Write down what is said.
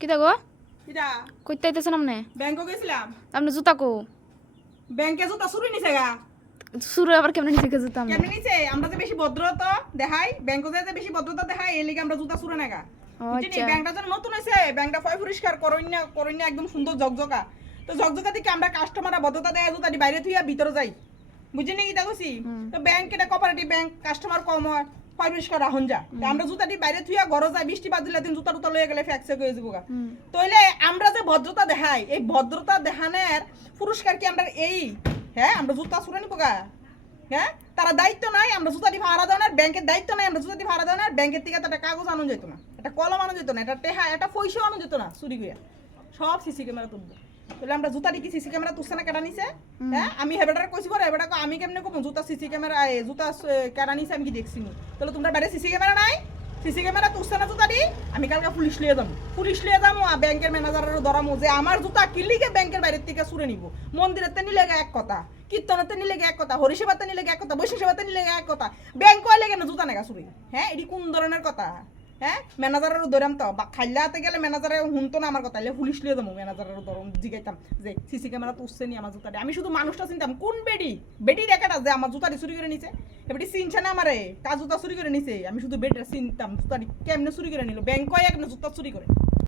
কিতা গো কিটা কইতে আইতেছেন আপনি? ব্যাংকে গেছিলাম। আপনি জুতা কো? ব্যাংকে জুতা চুরি নিছে গা। শুরু আবার কেমনে নিছে কে জুতা আপনি? কেমনে নিছে? আমরা যে বেশি ভদ্রতা দেখাই, ব্যাংকে যে বেশি ভদ্রতা দেখাই, এই লিগে আমরা জুতা চুরে নেগা। বুঝছিনি? আচ্ছা। ব্যাংকটা যেন নতুন হইছে, ব্যাংকটা ফয় পরিষ্কার করইনা একদম সুন্দর ঝকঝকা। তো ঝকঝকা দিকে আমরা কাস্টমাররা ভদ্রতা দেয় জুতাটি বাইরে থুইয়া ভিতরে যাই। বুঝছিনি কিটা কইছি? তো ব্যাংক এটা কোঅপারেটিভ ব্যাংক, কাস্টমার কম হয়, ফয় পরিষ্কার রাখুন যা। তো আমরা জুতাটি বাইরে থুইয়া ঘরে যাই, বৃষ্টি বাদ দিলে দিন জুতা টুতা লইয়া গেলে ফ্যাক্সে হয়ে যাবো। তাইলে আমরা যে ভদ্রতা দেখাই, এই ভদ্রতা দেখানোর পুরস্কার কি আমরা এই হ্যাঁ আমরা জুতা চুরে নিবো গা? হ্যাঁ তারা দায়িত্ব নাই আমরা জুতাটি ভাড়া দেওয়ার, ব্যাংকের দায়িত্ব নাই আমরা জুতাটি ভাড়া দেওয়ার, ব্যাংকের থেকে তো একটা কাগজ আনো যেত না, একটা কলম আনো যেত না, একটা টেহা একটা পয়সা আনো যেত না চুরি করে, সব সিসি ক্যামেরা তুলবো। তাহলে আমরা জুতাটি কি সিসি ক্যামেরা তুলছে না কেটা নিছে? হ্যাঁ আমি হেবেটারে কইছি পরে হেবেটা আমি কেমনে কম জুতা সিসি ক্যামেরা জুতা কেটা নিছে আমি কি দেখছি নি? তাহলে তোমরা বাইরে সিসি ক্যামেরা নাই, সিসি ক্যামেরা তুলছে না জুতাটি, আমি কালকে পুলিশ লিয়ে যাবো আর ব্যাংকের ম্যানেজারের ধরামো যে আমার জুতা কিলিকে ব্যাংকের বাইরের থেকে চুরে নিব। মন্দিরেতে নিলে এক কথা, কীর্তনতে নিলে এক কথা, হরিসেবাতে নিলে এক কথা, বৈশাখেবাতে নিলে এক কথা, ব্যাংক কইলে কেন জুতা নেগা চুরি? হ্যাঁ এটি কোন ধরনের কথা? হ্যাঁ ম্যানেজারের ধরাম তো বা খাইলাতে গেলে ম্যানেজারে শুনতো না আমার কথা, এলে পুলিশ লিয়ে যাবো, ম্যানেজারের ধরম জিগাইতাম যে সিসি ক্যামেরা তুলছে নি আমার জুতাটি। আমি শুধু মানুষটা চিনতাম কোন বেডি রেখাটা যে আমার জুতাটি চুরি করে নিছে, এবারে চিনছে না আমারে কাজ জুতা চুরি করে নিছে, আমি শুধু বেডটা চিনতাম জুতাটি কেমনে চুরি করে নিল, ব্যাংক কয় এক জুতা চুরি করে।